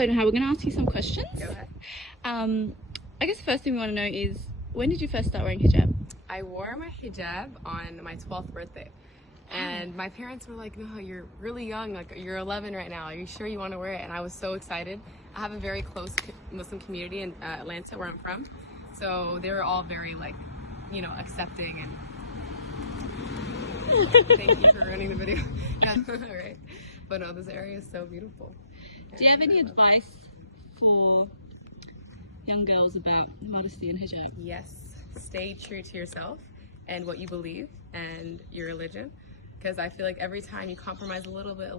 So now we're going to ask you some questions. Go ahead. I guess the first thing we want to know is, when did you first start wearing hijab? I wore my hijab on my 12th birthday. And my parents were like, no, you're really young, like you're 11 right now. Are you sure you want to wear it? And I was so excited. I have a very close Muslim community in Atlanta, where I'm from. So they were all very like, you know, accepting and thank you for ruining the video. All right. But no, this area is so beautiful. Do you have any advice for young girls about modesty and hijab? Yes. Stay true to yourself and what you believe and your religion. Because I feel like every time you compromise a little bit,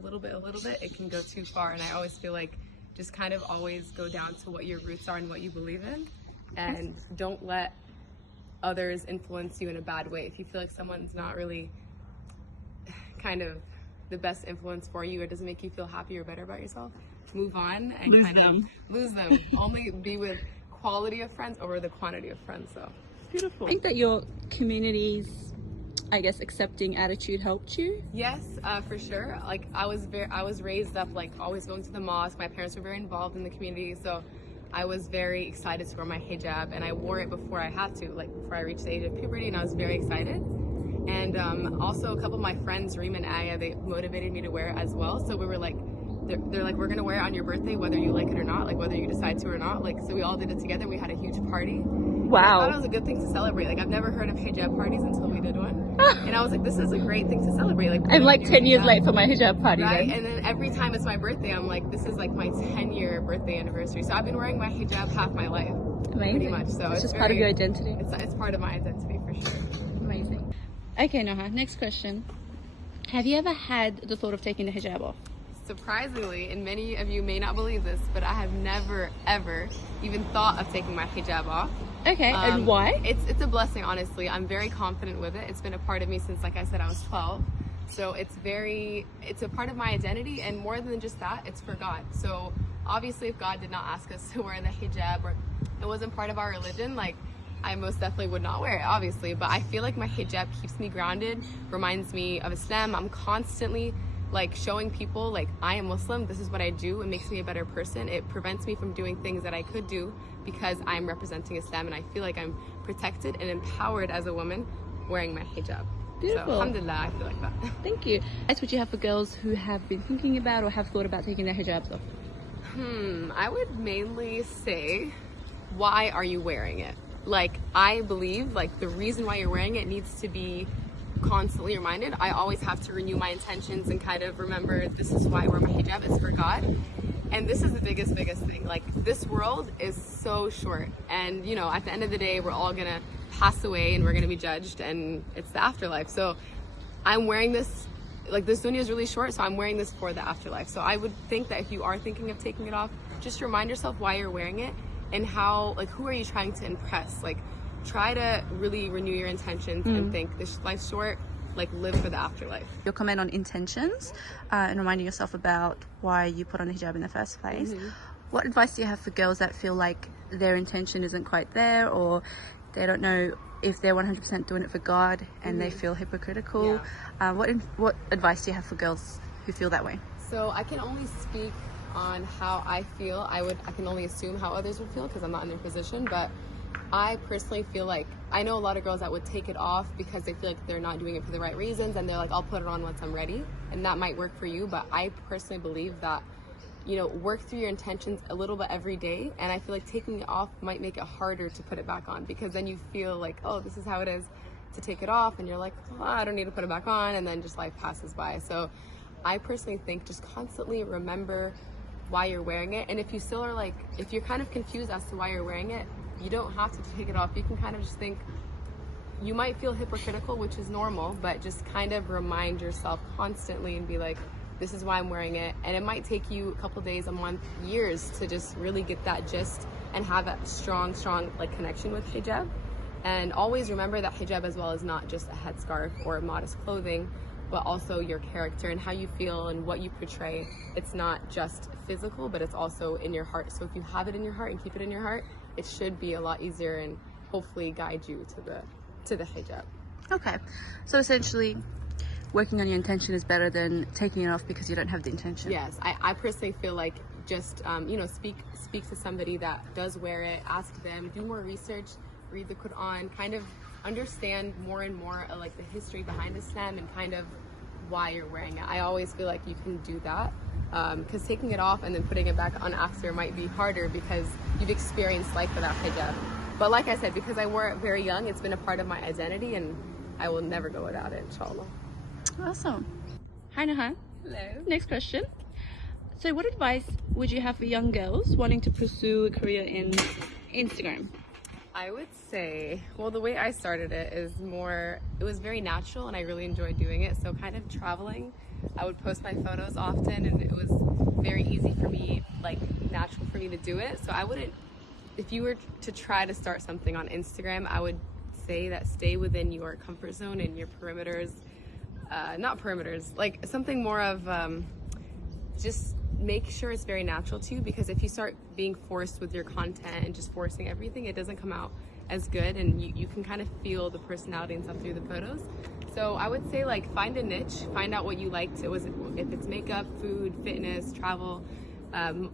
it can go too far. And I always feel like just kind of always go down to what your roots are and what you believe in. And don't let others influence you in a bad way. If you feel like someone's not really kind of the best influence for you, or doesn't make you feel happy or better about yourself, move on and lose them. Only be with quality of friends over the quantity of friends. So beautiful. I think that your community's, I guess, accepting attitude helped you? Yes, for sure. Like I was raised up like always going to the mosque. My parents were very involved in the community, so I was very excited to wear my hijab, and I wore it before I had to, like before I reached the age of puberty, and I was very excited. And also a couple of my friends, Reem and Aya, they motivated me to wear it as well. So we were like, they're like, we're gonna wear it on your birthday whether you like it or not, like whether you decide to or not. Like, so we all did it together. We had a huge party. Wow. And I thought it was a good thing to celebrate. Like, I've never heard of hijab parties until we did one. And I was like, this is a great thing to celebrate. Like, I'm like 10 years late for my hijab party. Right? Then. And then every time it's my birthday, I'm like, this is like my 10-year birthday anniversary. So I've been wearing my hijab half my life. Amazing. Pretty much. So it's just part of your identity. It's part of my identity for sure. Amazing. Okay, Noha, next question. Have you ever had the thought of taking the hijab off? Surprisingly, and many of you may not believe this, but I have never ever even thought of taking my hijab off. Okay, and why? It's a blessing, honestly. I'm very confident with it. It's been a part of me since, like I said, I was 12. So it's a part of my identity, and more than just that, it's for God. So obviously, if God did not ask us to wear the hijab, or it wasn't part of our religion, like, I most definitely would not wear it, obviously. But I feel like my hijab keeps me grounded, reminds me of Islam. I'm constantly like showing people like I am Muslim, this is what I do. It makes me a better person. It prevents me from doing things that I could do because I'm representing Islam, and I feel like I'm protected and empowered as a woman wearing my hijab. Beautiful. So alhamdulillah, I feel like that. Thank you. What would you have for girls who have been thinking about or have thought about taking their hijabs off? I would mainly say, why are you wearing it? Like, I believe like the reason why you're wearing it needs to be constantly reminded. I always have to renew my intentions and kind of remember, this is why I wear my hijab, it's for God. And this is the biggest thing. Like, this world is so short, and you know, at the end of the day, we're all gonna pass away and we're gonna be judged, and it's the afterlife. So I'm wearing this, like, this dunya is really short, so I'm wearing this for the afterlife. So I would think that if you are thinking of taking it off, just remind yourself why you're wearing it and how, like, who are you trying to impress? Like, try to really renew your intentions and think, this life's short, like, live for the afterlife. Your comment on intentions and reminding yourself about why you put on the hijab in the first place. What advice do you have for girls that feel like their intention isn't quite there, or they don't know if they're 100% doing it for God and they feel hypocritical? Yeah. What advice do you have for girls who feel that way? So I can only speak on how I feel. I can only assume how others would feel because I'm not in their position, but I personally feel like, I know a lot of girls that would take it off because they feel like they're not doing it for the right reasons, and they're like, I'll put it on once I'm ready, and that might work for you. But I personally believe that, you know, work through your intentions a little bit every day, and I feel like taking it off might make it harder to put it back on, because then you feel like, oh, this is how it is to take it off, and you're like, oh, I don't need to put it back on, and then just life passes by. So I personally think just constantly remember why you're wearing it, and if you still are like, if you're kind of confused as to why you're wearing it, you don't have to take it off. You can kind of just think, you might feel hypocritical, which is normal, but just kind of remind yourself constantly and be like, this is why I'm wearing it. And it might take you a couple days, a month, years to just really get that gist and have that strong like connection with hijab. And always remember that hijab as well is not just a headscarf or modest clothing, but also your character and how you feel and what you portray. It's not just physical, but it's also in your heart. So if you have it in your heart and keep it in your heart, it should be a lot easier and hopefully guide you to the hijab. Okay, so essentially working on your intention is better than taking it off because you don't have the intention. Yes, I personally feel like just you know, speak to somebody that does wear it, ask them, do more research, read the Quran, kind of understand more and more like the history behind Islam and kind of why you're wearing it. I always feel like you can do that, because taking it off and then putting it back on after might be harder because you've experienced life without hijab. But like I said, because I wore it very young, it's been a part of my identity and I will never go without it, inshallah. Awesome. Hi Nahan. Hello. Next question. So what advice would you have for young girls wanting to pursue a career in Instagram? I would say, well, the way I started it is it was very natural and I really enjoyed doing it. So kind of traveling, I would post my photos often and it was very easy for me, like natural for me to do it. So I wouldn't, if you were to try to start something on Instagram, I would say that stay within your comfort zone and your perimeters, not perimeters, like something more of just make sure it's very natural to you, because if you start being forced with your content and just forcing everything, it doesn't come out as good and you can kind of feel the personality and stuff through the photos. So I would say like find a niche, find out what you like to, if it's makeup, food, fitness, travel,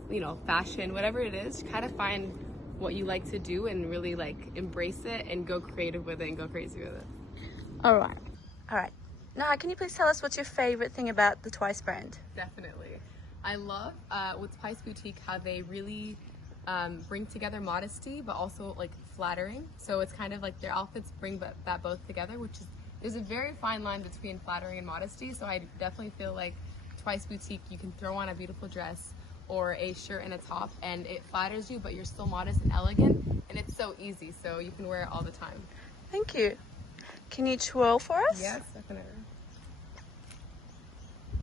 you know, fashion, whatever it is, kind of find what you like to do and really like embrace it and go creative with it and go crazy with it. All right. Now, can you please tell us what's your favorite thing about the Twiice brand? Definitely. I love with Twiice Boutique how they really bring together modesty but also like flattering. So it's kind of like their outfits bring that both together, which is, there's a very fine line between flattering and modesty. So I definitely feel like Twiice Boutique, you can throw on a beautiful dress or a shirt and a top and it flatters you, but you're still modest and elegant, and it's so easy, so you can wear it all the time. Thank you. Can you twirl for us? Yes, definitely.